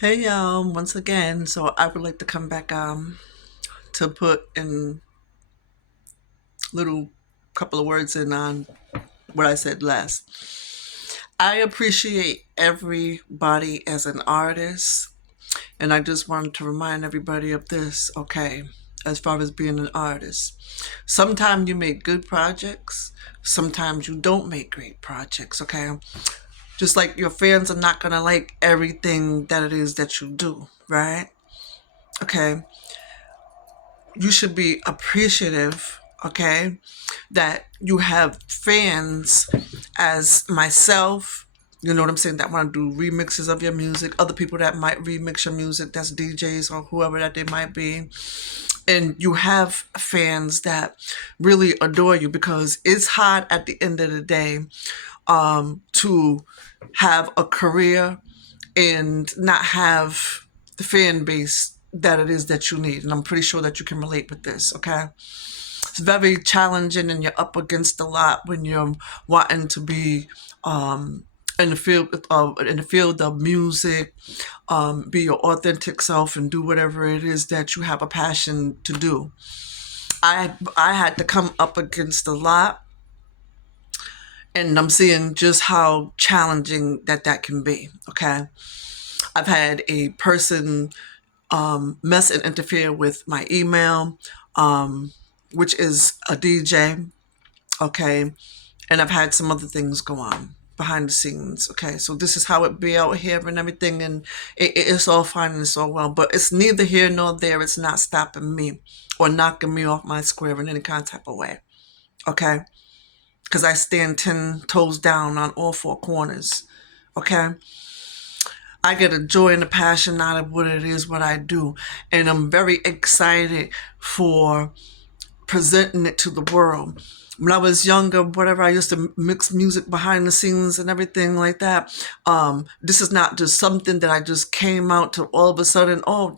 Hey y'all, once again, so I would like to come back to put in little couple of words in on what I said last. I appreciate everybody as an artist, and I just wanted to remind everybody of this, okay, as far as being an artist. Sometimes you make good projects, sometimes you don't make great projects, okay? Just like your fans are not gonna like everything that it is that you do, right? Okay, you should be appreciative, okay, that you have fans as myself, you know what I'm saying, that want to do remixes of your music, other people that might remix your music, that's DJs or whoever that they might be. And you have fans that really adore you because it's hard at the end of the day to have a career and not have the fan base that it is that you need. And I'm pretty sure that you can relate with this, okay? It's very challenging and you're up against a lot when you're wanting to be in the field of music, be your authentic self and do whatever it is that you have a passion to do. I had to come up against a lot, and I'm seeing just how challenging that can be. Okay, I've had a person mess and interfere with my email, which is a DJ. Okay, and I've had some other things go on behind the scenes. Okay, so this is how it be out here and everything, and it's all fine and it's all well, but it's neither here nor there. It's not stopping me or knocking me off my square in any kind of type of way. Okay, because I stand 10 toes down on all four corners. Okay, I get a joy and a passion out of what it is what I do, and I'm very excited for presenting it to the world. When I was younger, whatever, I used to mix music behind the scenes and everything like that. This is not just something that I just came out to all of a sudden, oh,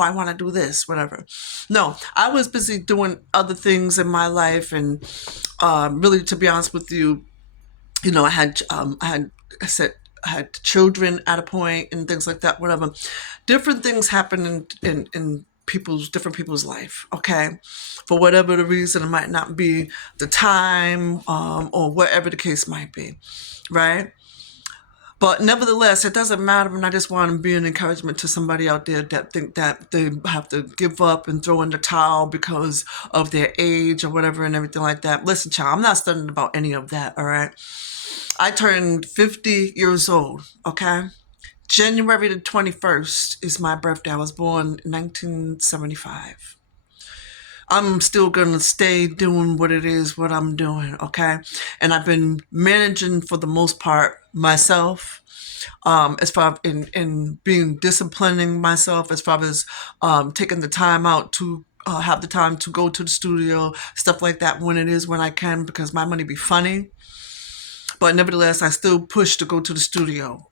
I want to do this, whatever. No, I was busy doing other things in my life. And really, to be honest with you, I said, I had children at a point and things like that, whatever. Different things happen in different people's life, okay? For whatever the reason, it might not be the time, or whatever the case might be, right? But nevertheless, it doesn't matter, and I just want to be an encouragement to somebody out there that think that they have to give up and throw in the towel because of their age or whatever and everything like that. Listen, child, I'm not studying about any of that, all right? I turned 50 years old, okay? January the 21st is my birthday. I was born in 1975. I'm still going to stay doing what it is, what I'm doing, okay? And I've been managing for the most part myself, as far in being disciplining myself, as far as taking the time out to have the time to go to the studio, stuff like that when I can, because my money be funny. But nevertheless, I still push to go to the studio,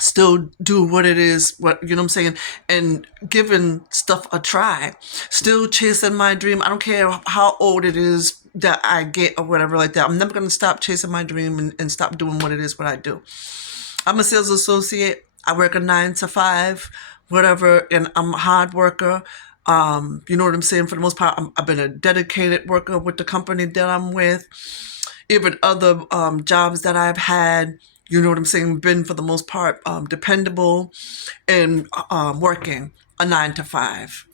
still do what it is, what you know what I'm saying, and giving stuff a try, still chasing my dream. I don't care how old it is that I get or whatever like that. I'm never gonna stop chasing my dream and stop doing what it is what I do. I'm a sales associate. I work a 9 to 5, whatever, and I'm a hard worker. You know what I'm saying? For the most part, I've been a dedicated worker with the company that I'm with. Even other jobs that I've had, you know what I'm saying, been for the most part dependable and working a 9 to 5.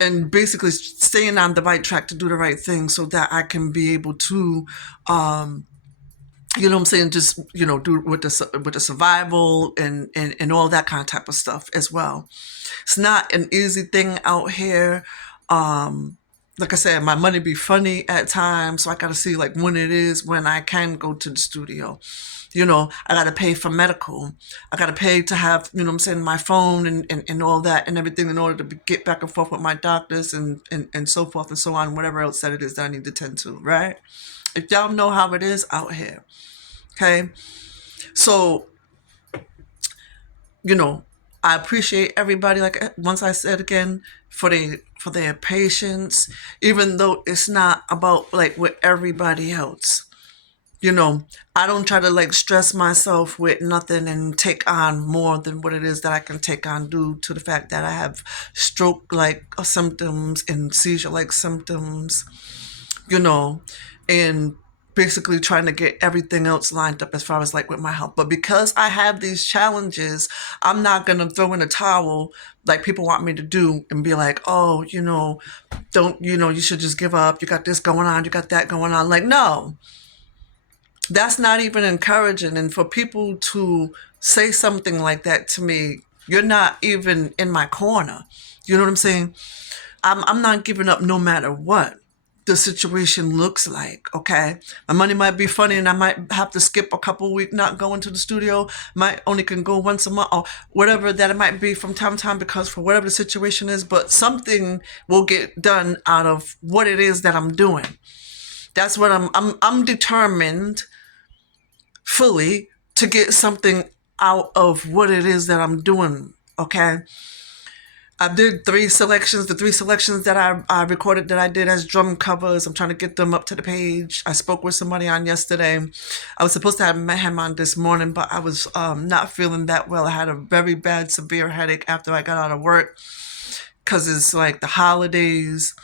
And basically staying on the right track to do the right thing so that I can be able to you know what I'm saying, just do with the survival and all that kind of type of stuff as well. It's not an easy thing out here. Like I said, my money be funny at times, so I gotta see like when I can go to the studio. I gotta pay for medical. I gotta pay to have, you know what I'm saying, my phone and all that and everything in order to get back and forth with my doctors and so forth and so on, whatever else that it is that I need to tend to, right? If y'all know how it is out here. Okay. So, you know, I appreciate everybody, like once I said again, for their patience, even though it's not about like with everybody else. You know, I don't try to like stress myself with nothing and take on more than what it is that I can take on due to the fact that I have stroke like symptoms and seizure like symptoms, you know, and basically trying to get everything else lined up as far as like with my health. But because I have these challenges, I'm not going to throw in a towel like people want me to do and be like, oh, don't, you should just give up. You got this going on. You got that going on. Like, no, that's not even encouraging. And for people to say something like that to me, you're not even in my corner. You know what I'm saying? I'm not giving up no matter what the situation looks like. Okay, my money might be funny and I might have to skip a couple weeks not going to the studio, might only can go once a month or whatever that it might be from time to time because for whatever the situation is, but something will get done out of what it is that I'm doing. That's what I'm determined fully to get something out of what it is that I'm doing. Okay, I did three selections. The three selections that I recorded that I did as drum covers, I'm trying to get them up to the page. I spoke with somebody on yesterday. I was supposed to have met him on this morning, but I was not feeling that well. I had a very bad, severe headache after I got out of work because it's like the holidays.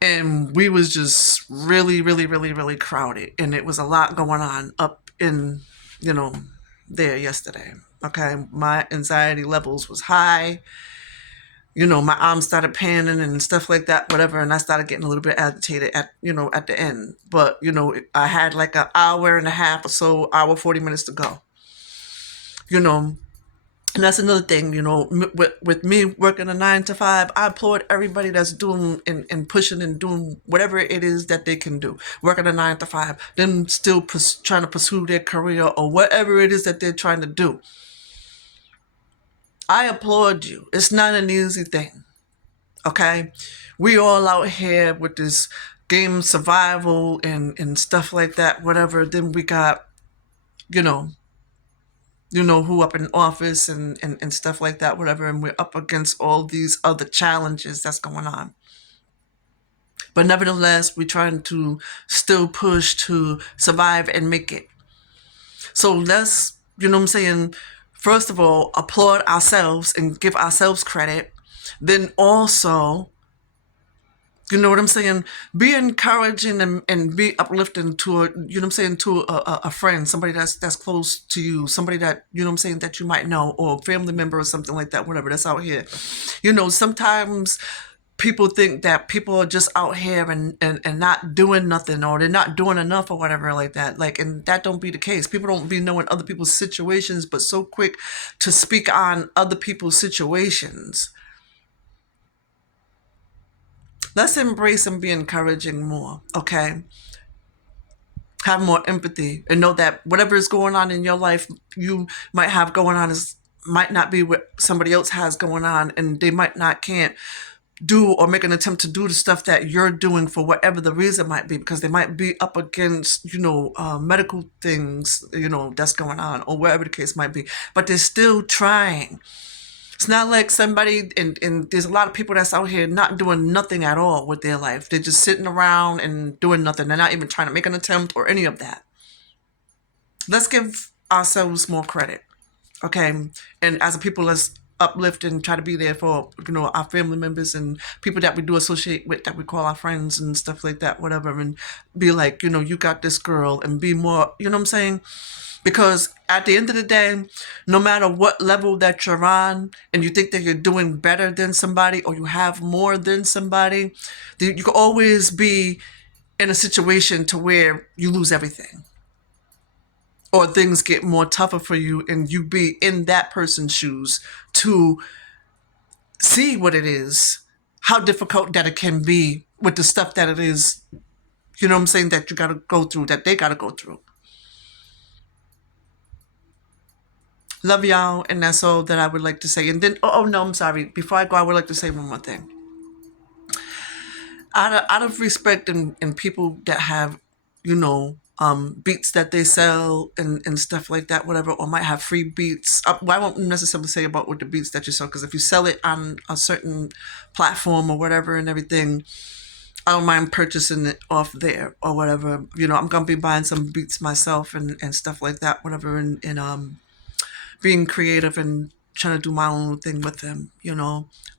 And we was just really, really, really, really crowded. And it was a lot going on up in, you know, there yesterday. Okay, my anxiety levels was high. My arms started panning and stuff like that, whatever, and I started getting a little bit agitated at the end. But, I had like an hour and a half or so, hour, 40 minutes to go, you know. And that's another thing, with me working a 9 to 5, I applaud everybody that's doing and pushing and doing whatever it is that they can do. Working a 9 to 5, then still trying to pursue their career or whatever it is that they're trying to do. I applaud you. It's not an easy thing. Okay, we all out here with this game survival and stuff like that, whatever. Then we got, you know, who up in office and stuff like that, whatever. And we're up against all these other challenges that's going on. But nevertheless, we're trying to still push to survive and make it. So let's, what I'm saying, first of all, applaud ourselves and give ourselves credit. Then also, you know what I'm saying? Be encouraging and be uplifting to a friend, somebody that's close to you, somebody that, that you might know, or a family member or something like that, whatever that's out here. Sometimes people think that people are just out here and not doing nothing, or they're not doing enough or whatever like that. Like, and that don't be the case. People don't be knowing other people's situations, but so quick to speak on other people's situations. Let's embrace and be encouraging more, okay? Have more empathy and know that whatever is going on in your life, you might have going on might not be what somebody else has going on, and they can't do or make an attempt to do the stuff that you're doing for whatever the reason might be, because they might be up against, medical things, that's going on, or wherever the case might be, but they're still trying. It's not like somebody, and there's a lot of people that's out here not doing nothing at all with their life. They're just sitting around and doing nothing. They're not even trying to make an attempt or any of that. Let's give ourselves more credit, okay? And as a people, let's uplift and try to be there for, our family members and people that we do associate with, that we call our friends and stuff like that, whatever, and be like, you got this, girl, and be more, you know what I'm saying? Because at the end of the day, no matter what level that you're on and you think that you're doing better than somebody or you have more than somebody, you can always be in a situation to where you lose everything. Or things get more tougher for you and you be in that person's shoes to see what it is, how difficult that it can be with the stuff that it is, you know what I'm saying, that you got to go through, that they got to go through. Love y'all, and that's all that I would like to say. And then, oh no, I'm sorry. Before I go, I would like to say one more thing. Out of respect and people that have, beats that they sell and stuff like that, whatever, or might have free beats. Well, I won't necessarily say about what the beats that you sell, because if you sell it on a certain platform or whatever and everything, I don't mind purchasing it off there or whatever. I'm gonna be buying some beats myself and stuff like that, whatever, and being creative and trying to do my own thing with them.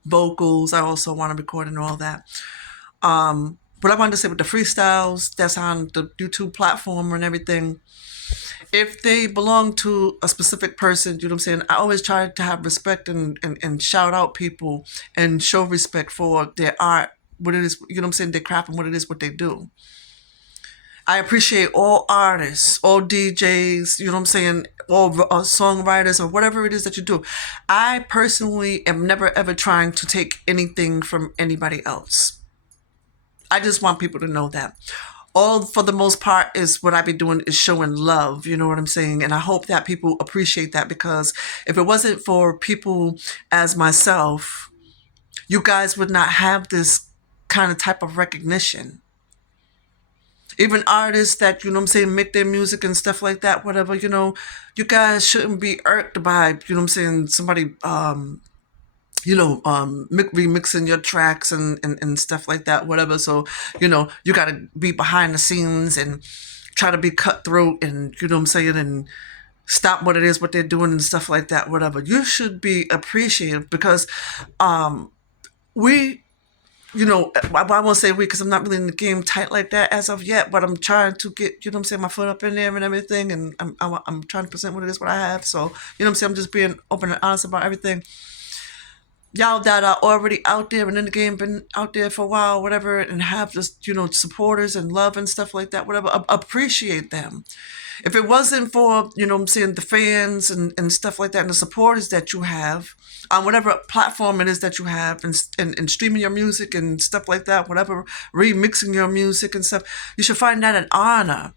Vocals. I also want to record and all that. But I wanted to say with the freestyles that's on the YouTube platform and everything, if they belong to a specific person, you know what I'm saying? I always try to have respect and shout out people and show respect for their art, what it is, you know what I'm saying, their craft and what it is, what they do. I appreciate all artists, all DJs, you know what I'm saying, all songwriters or whatever it is that you do. I personally am never ever trying to take anything from anybody else. I just want people to know that. All for the most part is what I be doing is showing love, you know what I'm saying? And I hope that people appreciate that, because if it wasn't for people as myself, you guys would not have this kind of type of recognition. Even artists that, you know what I'm saying, make their music and stuff like that, whatever, you guys shouldn't be irked by, you know what I'm saying, somebody remixing your tracks and stuff like that, whatever. So, you got to be behind the scenes and try to be cutthroat and, you know what I'm saying, and stop what it is, what they're doing and stuff like that, whatever. You should be appreciative because we, I won't say we because I'm not really in the game tight like that as of yet, but I'm trying to get, you know what I'm saying, my foot up in there and everything. And I'm trying to present what it is, what I have. So, you know what I'm saying, I'm just being open and honest about everything. Y'all that are already out there and in the game, been out there for a while, whatever, and have just, supporters and love and stuff like that, whatever, appreciate them. If it wasn't for, you know what I'm saying, the fans and stuff like that and the supporters that you have on whatever platform it is that you have and streaming your music and stuff like that, whatever, remixing your music and stuff, you should find that an honor.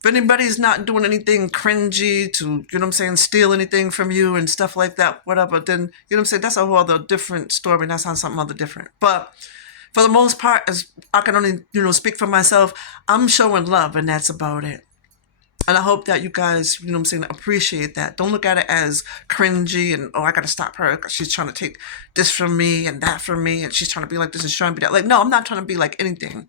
If anybody's not doing anything cringy to, you know what I'm saying, steal anything from you and stuff like that, whatever, then, you know what I'm saying, that's a whole other different story and that's on something other different. But for the most part, as I can only, speak for myself, I'm showing love and that's about it. And I hope that you guys, you know what I'm saying, appreciate that. Don't look at it as cringy and, oh, I got to stop her because she's trying to take this from me and that from me and she's trying to be like this and trying to be that. Like, no, I'm not trying to be like anything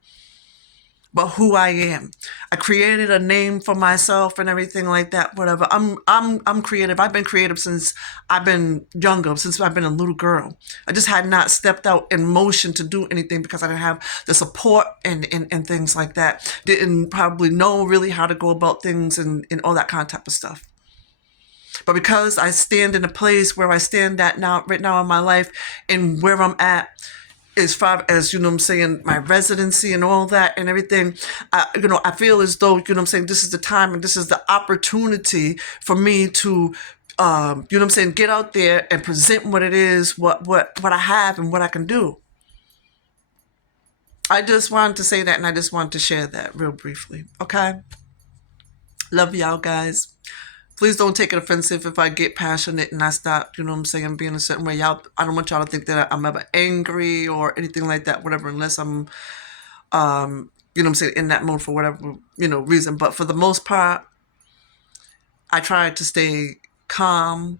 but who I am. I created a name for myself and everything like that, whatever. I'm creative. I've been creative since I've been younger, since I've been a little girl. I just had not stepped out in motion to do anything because I didn't have the support and things like that. Didn't probably know really how to go about things and all that kind of type of stuff. But because I stand in a place where I stand at now, right now in my life and where I'm at, as far as, you know what I'm saying, my residency and all that and everything, I feel as though, you know what I'm saying, this is the time and this is the opportunity for me to, you know what I'm saying, get out there and present what it is, what I have and what I can do. I just wanted to say that and I just wanted to share that real briefly. Okay? Love y'all guys. Please don't take it offensive if I get passionate and I start, you know what I'm saying, being a certain way. Y'all, I don't want y'all to think that I'm ever angry or anything like that, whatever, unless I'm, you know what I'm saying, in that mode for whatever, reason. But for the most part, I try to stay calm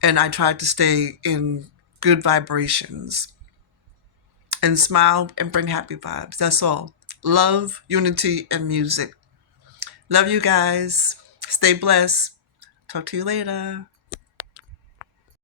and I try to stay in good vibrations and smile and bring happy vibes. That's all. Love, unity, and music. Love you guys. Stay blessed. Talk to you later.